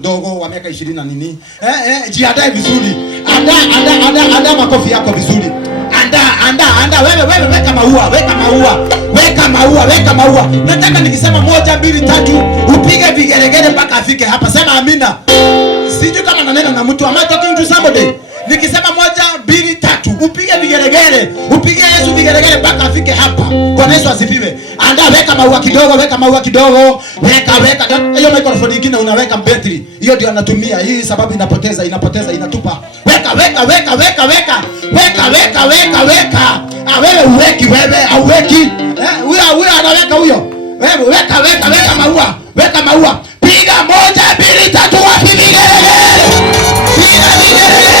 Dogo wa miaka 20 na nini. Jiandae vizuri. Anda makofi yako vizuri. Anda wewe weka maua. Nataka nikisema 1 2 3 upige vigeregere mpaka afike hapa. Sema amina. Sijui kama nanena na mtu. Am I talking to somebody? Nikisema 1 2 3 upige vigeregere. Upige Yesu vigeregere mpaka afike hapa. Bwana Yesu asifiwe. Anda weka maua kidogo. Weka. Hiyo microphone nyingine unaweka battery. Hiyo ndio anatumia. Hii sababu inapoteza inatupa. Weka. Wewe uweki wewe auweki. Huyo anaweka huyo. Wewe weka maua. Piga 1 2 3 wapi vigeregere. Piga vigeregere.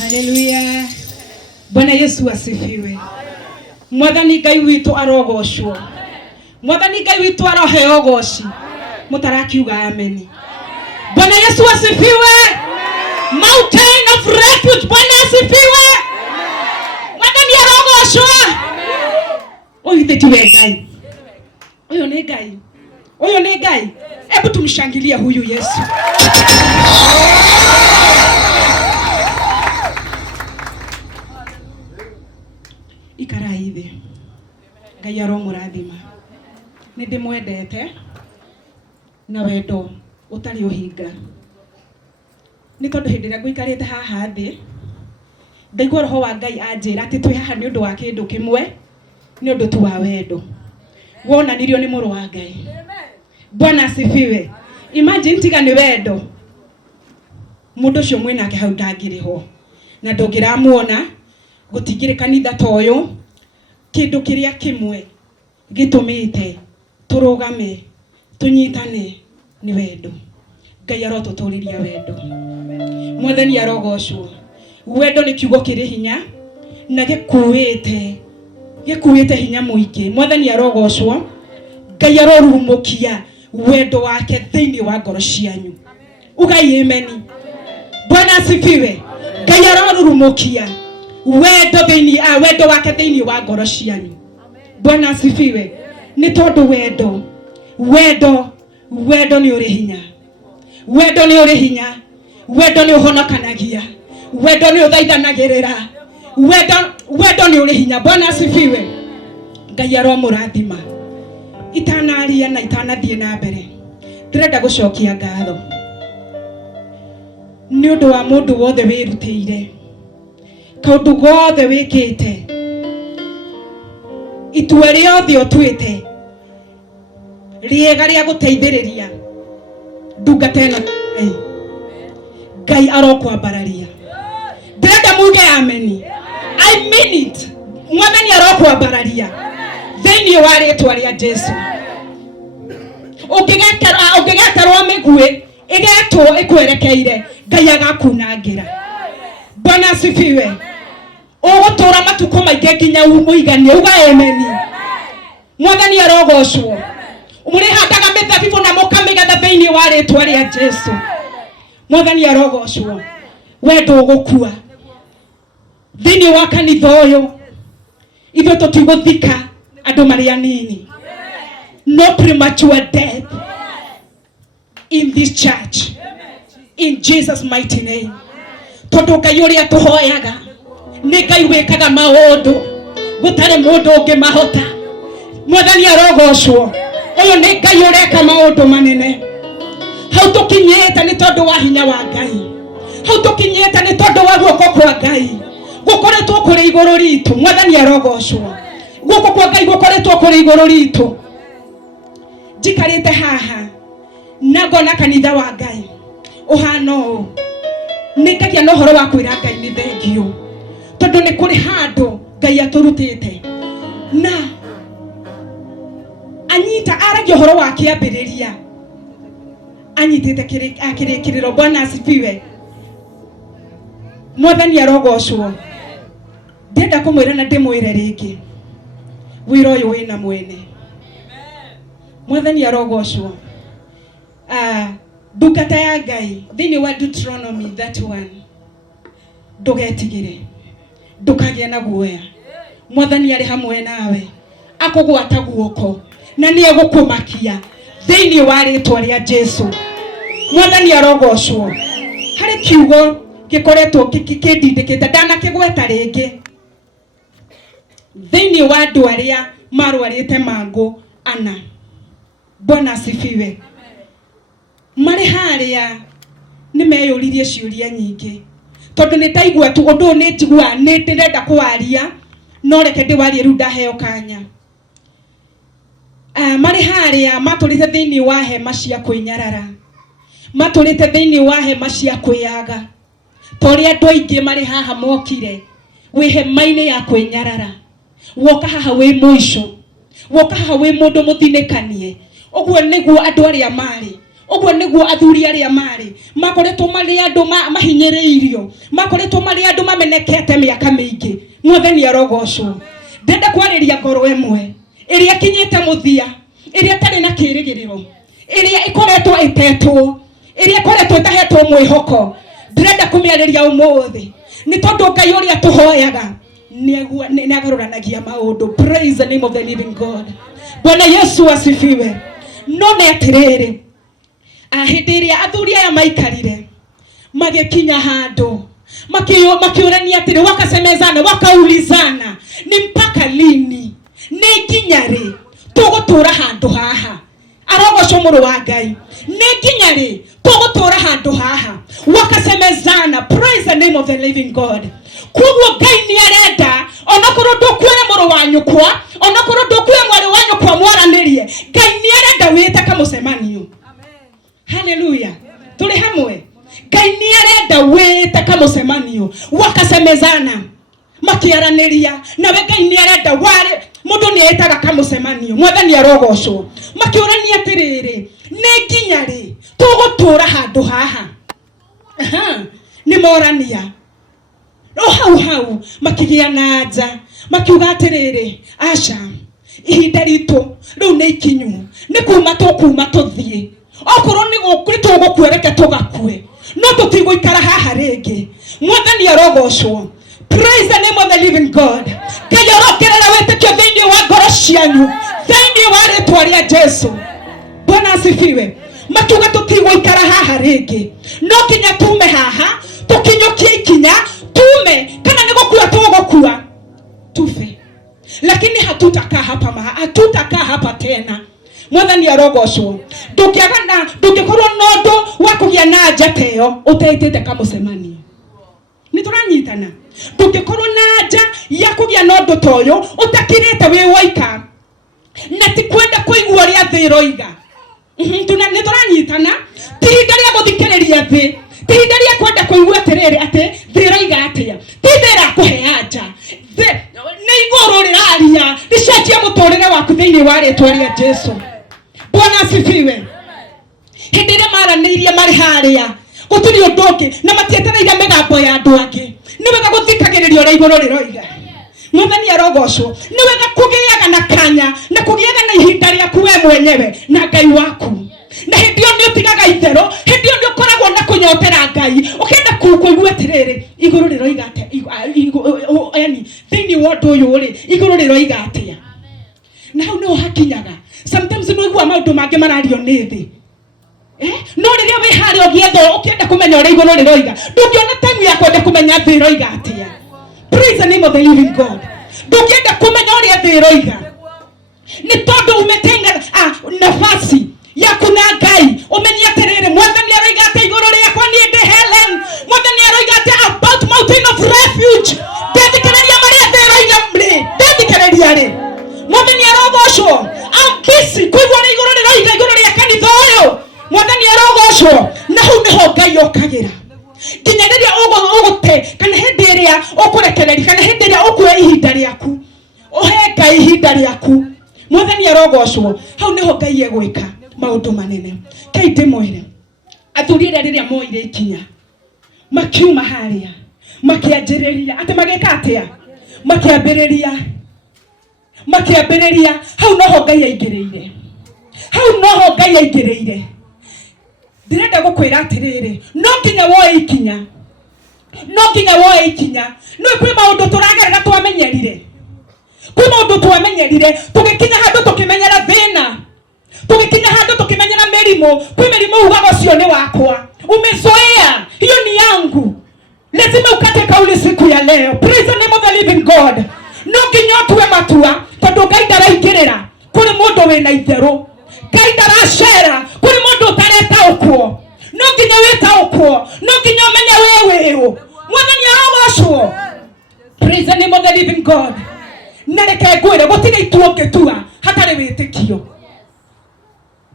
Haleluya. Bwana Yesu asifiwe. Mwathani Ngai witu arogoshwo. Mwathani Ngai witu aroheo goshi. Mutarakiuga ameni. Bwana Yesu asifiwe. Mountain of refuge. Bwana asifiwe. Mwathani arogoshwo. Oyu thetiwe Ngai. Oyo ni Ngai. Hebu tumshangilia huyu Yesu. Ikara hivi. Ngai aromurathima. Nindimwendete na wendo utari uhinga. Ni tondu hindi ria nguikarite haha thi ndaigua roho wa Ngai anjira ati twi haha ni undu wa kindu kimwe, ni undu tu wa wendo wonanirio ni muru wa Ngai. Bwana asifiwe. Imagine tiga ni wendo mundu ucio mwinake hau ndangiriho na ndungiramuona gutingire kanitha toyo kindu kiria kimwe gitumite turugame tunyitane ni wendo. Ngai arotuturiria wendo. Mwathani arogoshwo. Wendo ni kiugo kiri hinya na gikuite hinya muingi. Mwathani arogoshwo. Ngai arorumukia wendo wake thiini wa ngoro cianyu. Ugai ameni. Bwana asifiwe. Ngai arorumukia wendo wake thiini wa ngoro cianyu. Bwana asifiwe. Ni tondu wendo ni uri hinya. Wendo ni uri hinya. Wendo ni uhonokanagia. Wendo ni uthaithanagirira. Wendo ni uri hinya. Bwana asifiwe. Ngai aromurathima. Itanaria na itanathie na mbere. Ndirenda gucokia ngatho ni undu wa mundu wothe wirutire. Kaundu gothe wikite. Itua riothe utuite. Riega ria guteithiriria ndungata ino Ngai arokwambararia. Ndirenda muge ameni. I mean it. Mwathani arokwambararia thiini wa ritwa ria Jesu. Ungigeterwo migue igetwo ikwerekeire Ngai agakunangira. Bwana asifiwe. Ugutura matuko maingi nginya umuiganie. Uga ameni. Mwathani arogoshwo. Umurihandaga mithabibu na mukamigetha thiini wa ritwa ria Jesu. Mwathani arogoshwo. Wendo ugukua thiini wa kanitha uyu. Ithuĩ tũtigũthika andũ marĩ anini. No premature death in this church. In Jesus mighty name. Tondu Ngai ũrĩa tũhoyaga nĩ Ngai wĩkaga maũndũ gũtarĩ mũndũ ũngĩ mahota. Mwathani arogoshwo. Ũyũ nĩ Ngai ũreka maũndũ manene. Hau tũkinyĩte nĩ tondũ wa hinya wa Ngai. Hau tũkinyĩte nĩ tondũ wa guoko kwa Ngai. Gukoretwo kũrĩ igũrũ ritũ. Mwathani arogoshwo. Guoko kwa Ngai gukoretwo kũrĩ igũrũ ritũ. Njikarĩte haha na ngona kanitha wa Ngai ũhana ũũ. Nĩ ngagĩa na ũhoro wa kwĩra Ngai nĩ thengio. Tondũ nĩ kũrĩ handũ Ngai atũrutĩte na anyita aragia ũhoro wa kĩambĩrĩria. Anyitĩte kĩrĩkĩrĩro. Bwana asifiwe. Mwathani arogoshwo. Ndenda kumwĩra na ndĩmwĩre rĩngĩ. Wĩra ũyũ wĩna mwene. Mwathani arogoshwo. ndungata ya Ngai thini wa Deuteronomy 31 ndugetigire ndukagie na guoya Mwathani ari hamwe nawe akugwata guoko na ni egukumakia thini wa ritwa ria Jesu. Mwathani arogocwo. Hari kiugo gikoretwo kidindikite ndana kigweta ringi thini wa andu aria marwarite mangu ana. Bwana asifiwe. Mari haria ni meyuririe ciuria nyingi tondu ni taigua tu undu ni tigua ni ndirenda kwaria no reke ndiwarie ru ndaheo kanya. Mari haria maturite thini wa hema cia kwinyarara, maturite thini wa hema cia kwiyaga tori andu aingi mari haha mokire wi hema-ini ya kwinyarara, woka haha wi muico, woka haha wi mundu muthinekanie. Oguo niguo andu aria mari, oguo niguo athuri aria mari makoretwo mari andu mahinyiriirio, makoretwo mari andu mamenekete miaka mingi. Mwathani arogocwo. Ndenda kwariria ngoro imwe iria kinyite muthia, iria tari na kirigiriro, iria ikoretwo itetwo, iria ikoretwo itahetwo mwihoko. Ndenda kumiariria umuthi ni tondu Ngai uria tuhoyaga ni agaruranagia maundu. Praise the name of the living God. Bwana Yesu asifiwe. No me atiriri hindi iria athuri aya maikarire magikinya handu makiurania atiri, wakasemezana, wakaulizana ni mpaka lini, ni nginya ri tugutura handu haha. Arogocwo muru wa Ngai. Ni nginya ri tugutura handu haha. Wakasemezana. Praise the name of the living God. Kuguo Ngai ni arenda onakorwo ndukwire muru wa nyukwa, onakorwo ndukwire mwari wa nyukwa mwaranirie, Ngai ni arenda wite kamucemanio. Hallelujah. Tuli hamwe. Ngai ni arenda wite kamucemanio. Wakasemezana makiaraniria nawe Ngai ni arenda ware mundu ni etaga kamucemanio. Mwathani arogocwo. Makiurania atiriri, ni nginya ri tugutura handu haha. Ni morania. No hau makigia na nja makiuga atiriri, aca ihinda ritu riu ni ikinyu, ni kuma tuthie. Okorwo ni gukuri tugukwereke tugakue, no tutiguikara haha ringi. Mwathani arogocwo. Praise the name of the living God. Ngai arokerera witikio thiini wa ngoro cianyu, thiini wa ritwa ria Jesu. Bwana asifiwe. Makiuga tutiguikara haha ringi, no kinya tume haha tukinyukie ikinya tume, kana ni gukua tugukua tufe, lakini hatutakaa hapa tena. Mwathani arogocwo. Ndugikorwo nondu wa kugia na njateo utaitite kamucemanio. Ni turanyitana. Ndugikorwo na nja ya kugia nondu toyo utakirite wi waika na ti kwenda kuigua ria thiroiga. Ni turanyitana. Tihinda ria guthikiriria thi, tihinda ria kwenda kuigua atiriri ati thiroiga atia, tithira kuhea nja ni iguru riraria ricenjia muturire waku thiini wa ritwa ria Jesu. Bwana asifiwe. Hindi ria maranirie mari haria gutiri undu ungi na matietereire migambo ya andu angi, ni wega guthikagiriria uria iguru riroiga. Mwathani arogocwo. Ni wega kugiaga na kanya na kugiaga na ihinda riaku we mwenyewe na Ngai waku. Na hindi yo ni utigaga ithero, hindi yo ni ukoragwo na kunyotera Ngai ukenda kuigua atiriri iguru riroiga atia, yani thiini wa undu uyu ri iguru riroiga atia. Na hau no hakinyaga. Sometimes no igua maundu mangi marario ni thi. No riria wi haria ugietho ukienda kumenya uria iguru riroiga, ndungiona time ya kwenda kumenya thi riroiga atia. Praise the name of the living God. Ndukienda kumenya uria thi riroiga ni tondu umetenga nafasi ya kuna Ngai. Umenya atiriri, Mwathani aroiga atia iguru riakwa ni ndi Helen. Mwathani aroiga atia about mountain of refuge. Ndethikiriria maria thi riroiga mri, ndethikiriria ri. Mwathani arogocwo. Ambisi kuigua ri iguru riroiga iguru ria kanitha uyu. Mwathani arogocwo. Na hau niho Ngai okagira. Nginya riria ugute kana hindi iria ukurekereria kana hindi iria ukuoya ihinda riaku, uhe Ngai ihinda riaku. Mwathani arogocwo. Hau niho Ngai egwika maundu manene. Kai ndimwire athuri riria moire ikinya makiuma haria makianjiriria ati mageka atia, makiambiriria hau noho Ngai aingiriire, hau noho Ngai aingiriire. Ndirenda gukwira atiriri, no nginya woe ikinya. No nginya woe ikinya. No kwi maundu turagerera twamenyerire. Kwi maundu twamenyerire, tugikinya handu tukimenyera thina. Tugikinya handu tukimenyera merimu, kwi merimu ugaga ucio ni wakwa. Umezoea, hiyo ni yangu. Lazima ukate kauli siku ya leo. Praise the name of the living God. No nginya tuwe matua, tondu Ngai ndaraingirira kuri mundu wina itheru. Ngai ndaracera kuri mundu utaretaukwo. No nginya wetaukwo, no nginya umenye wewe. Mwathani arogocwo. Praise the name of the living God. Nereke ngwire gutire ituongetua hatari witikio.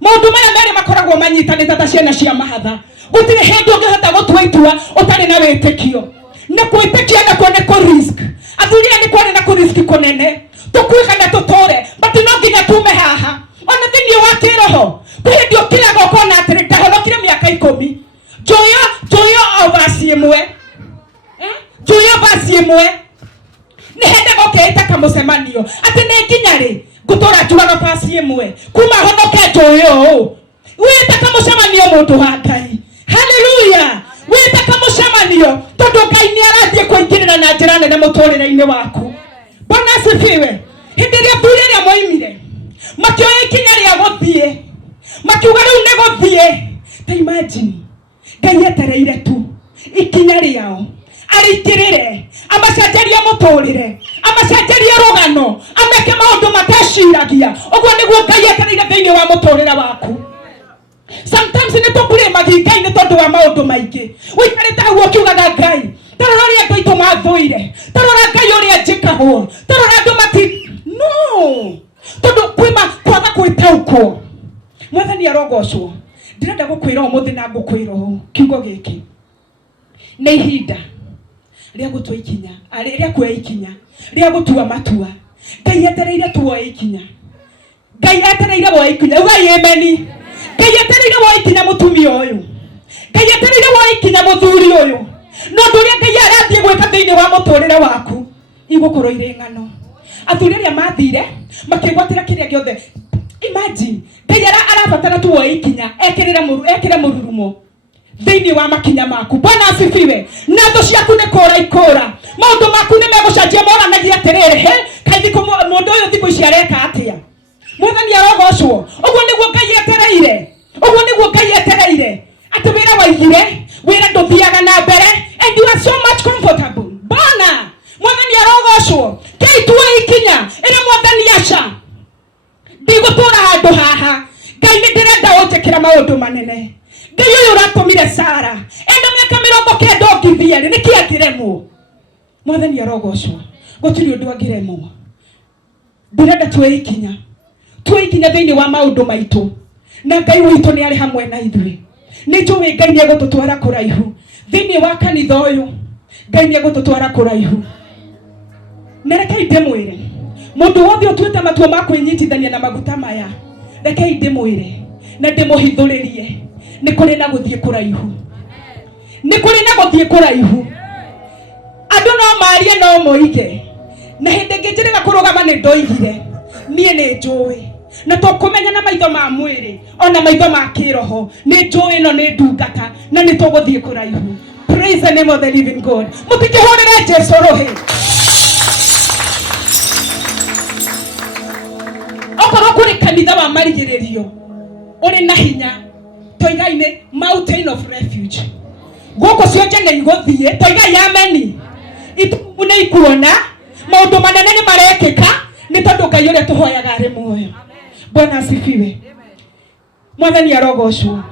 Maundu maya mere makoragwo manyitanite ta ciana cia mahatha. Gutire hindu ungihota gutua itua utari na witikio. Na kwitikia na kuone ko risk. Athuri ni kuone na ko risk kunene. Tukwika na tutore, but no nginya tume haha. Ona thini wa kiroho. Kwidio kila gokona atiri ndahonokire miaka 10. Joyo ovasi imwe. Joyo vasi imwe. Ni hende gokeita kamusemanio. Ati ne nginyari gutora jugaga vasi imwe. Kuma honoke joyo. Wita kamusemanio mundu wa Ngai. Hallelujah. Wita kamusemanio tondu Ngai ni arathie kuingirira na njira nene muturire-ini waku. Bwana asifiwe. Hindi ria thuri ria moimire. Makioya ikinya ria guthie. Makiuga riu ni guthie. Ta imagine. Ngai etereire tu ikinya riao. Arikirire. Amacenjerie muturire. Amacenjerie rugano. Ameke maundu mateciragia. Uguo niguo Ngai etereire thiini wa muturire waku. Sometimes ni tukure magikai ni tondu wa maundu maingi. Wikarite hau ukiugaga Ngai. Tarora ria Ngai tumathuire. Tarora Ngai uria njikagwo. Tarora andu mati. No. Tondu kwima kwaga gwitaukwo. Mwathani arogocwo. Ndirenda gukwira umuthi na ngukwira kiugo giki. Ni ihinda ria gutua ikinya, ria kuoya ikinya, ria gutua matua. Ngai etereire tuoye ikinya. Ngai etereire woye ikinya. Ugai ameni. Ngai etereire woye ikinya mutumia uyu. Ngai etereire woye ikinya muthuri uyu. No nduria Ngai arathie gwika thiini wa muturire waku. Igukorwo ire ng'ano. Athuri ria mathire makigwatira kiria giothe. Imagine Ngai arabatara tuoye ikinya, ekire mururumo thiini wa makinya maku. Bwana asifiwe. Na tho ciaku ni kura ikura. Maundu maku ni megucenjia moranagia atiriri, he kaithiko mundu uyu thiku ici areka atia. Mwathani arogocwo. Uguo niguo Ngai etereire. Uguo niguo Ngai etereire. Ati wira waigire, wira nduthiaga na mbere, and you are so much comfortable. Bwana Mwathani arogocwo. Ngai tuoye ikinya ira Mwathani aca. Ndigutura handu haha. Ngai ni ndirenda unjikira maundu manene. Ngai uyu uratumire Sara enda miaka 90 ngithiari niki angiremwo. Mwathani arogocwo. Gutiri undu angiremwo. Ndirenda tuoye ikinya. Tuoye ikinya thiini wa maundu maitu. Na Ngai witu ni ari hamwe na ithui. Ni njuwi Ngai ni egututwara kuraihu. Thiini wa kanitha uyu Ngai ni egututwara kuraihu. Na reke ndimwire mundu wothe utuite matua ma kwinyitithania na maguta maya. Reke ndimwire na ndimuhithuririe ni kuri na guthie kuraihu. Ni kuri na guthie kuraihu. Andu no marie no moige. Na hindi ngijiriga kurugama ni ndoigire. Nie ni njuwi. Na tukumenya na maitho ma mwiri ona maitho ma kiroho. Ni njuwi no ni ndungata na ni tuguthie kuraihu. Praise the name of the living God. Mutikihurire Jesu rohi. Okorwo kuri kanitha wa marigiririo uri na hinya toigaine mountain of refuge. Goko cionje ne iguthie toigai ameni. Itune ikuona maundu manene ni marekeka ni tondu Ngai uria tuhoyaga ari muoyo. Bwana asifiwe. Mwathani arogocwo.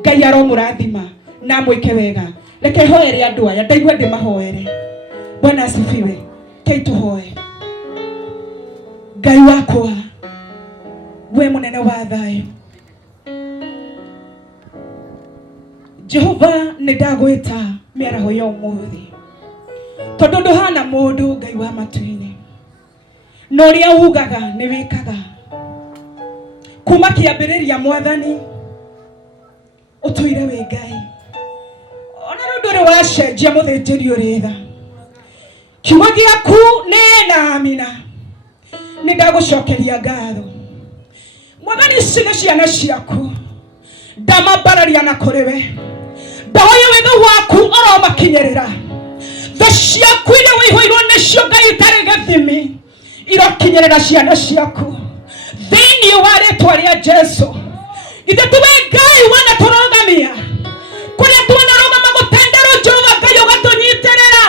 Ngai aromurathima na mwike wega. Reke hoere andu aya ndaigua ndi mahoere. Bwana asifiwe. Kei tuhoe. Ngai wakwa we munene wa thayo. Jehova ni ndagwita miaraho ya umuthi. Tondu nduhana mundu Ngai wa matu-ini. No ria ugaga ni wikaga. Kuma kiambiriria Mwathani utuire we Ngai. Ona nduri wacenjia muthinjiri uri tha. Kiugo giaku ni na amina. Ni ndagucokeria ngatho. Mwathani ciana ciaku ndamambararia na kurewe ndahoya wega waku oromakinyerera ciaku iria waihoirwo nĩcio Ngai itarĩ gĩthimi irokinyerera ciana ciaku thĩinĩ wa rĩtwa rĩa Jesu. Ithe tuwe Ngai wana tũrogamia kũrĩa twanarũgama gũtenderwo Jehova Ngai ũgatũnyitĩrĩra.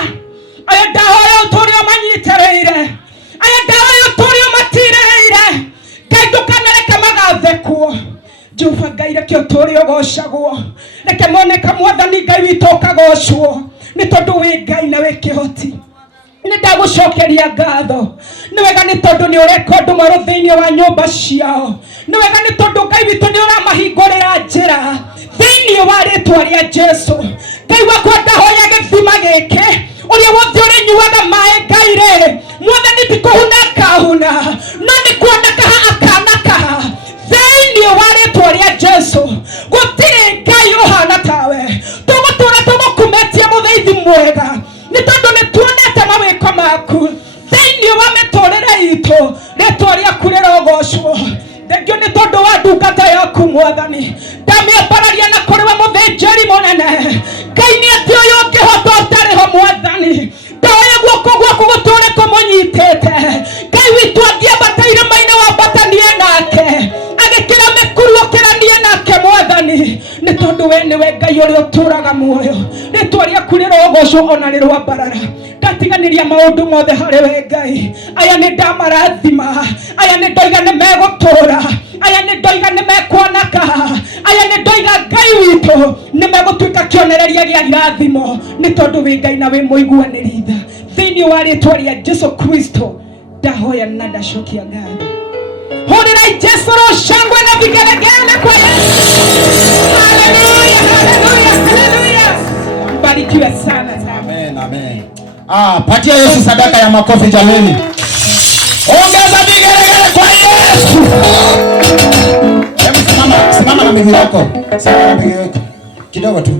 Aya ndahoya ũtũũre ũmanyitĩrĩire, aya ndahoya ũtũũre ũmatirĩrĩire Ngai ndũkanareke magathekwo. Jehova Ngai reke ũtũũre ũgocagwo, reke moneka Mwathani Ngai witũ ũkagocwo nĩ tondũ wĩ Ngai na wĩ kĩhoti. Nĩ ndagũcokeria ngatho nĩ wega nĩ tondũ nĩ ũreka ũndũ mwerũ thĩinĩ wa nyũmba ciao. Nĩ wega nĩ tondũ Ngai witũ nĩ ũramahingũrĩra njĩra thĩinĩ wa rĩtwa rĩa Jesu. Ngai wakwa ndahoya gĩthima gĩkĩ ũrĩa wothe ũrĩnyuaga maĩ Ngai rĩ Mwathani ti kũhuna akahuna no nĩ kuonakaha akanakaha thĩinĩ wa rĩtwa rĩa Jesu. Gũtirĩ Ngai ũhana tawe, tũgũtũũra tũgũkumetie mũtheithi mwega nĩ tondũ nĩ tuonete mawĩko maku thĩinĩ wa mĩtũũrĩre itũ. Rĩtwa rĩaku rĩrogocwo. Thengio nĩ tondũ wa ndungata yaku Mwathani, ndamĩambararia na kũrĩ we mũthĩnjĩri mũnene. Ngai nĩ atĩ ũyũ ũngĩhota ũtarĩ ho Mwathani, ndahoya guoko gwaku gũtũũre kũmũnyitĩte. Ngai witũ angĩambata irĩma-inĩ wambatanie nake, agĩkĩra mĩkuru ũkĩranie nake Mwathani, nĩ tondũ we nĩwe Ngai ũrĩa ũtũũraga muoyo. Rĩtwa rĩaku rĩrogocwo ona rĩrwambaraga. Ndatiganĩria maũndũ mothe harĩ we Ngai. Aya nĩ ndamarathima, aya nĩ ndoiga nĩ megũtũũra, aya nĩ ndoiga nĩ mekuonaka, aya nĩ ndoiga Ngai witũ nĩ megũtuĩka kĩonereria gĩa irathimo nĩ tondũ wĩ Ngai na wĩ mũiguanĩri tha. Thĩinĩ wa rĩtwa rĩa Jesu Kristo ndahoya na ndacokia ngatho. Hũrĩrai Jesu rũcangwe na vigelegele kwa Yesu. Haleluya, haleluya, haleluya. Mbarikiwe sana. Amen, amen. Patia Yesu sadaka ya makofi jameni. Ongeza vigelegele kwa Yesu. Hebu simama na miguu yako. Simama na miguu yako. Kidogo tu.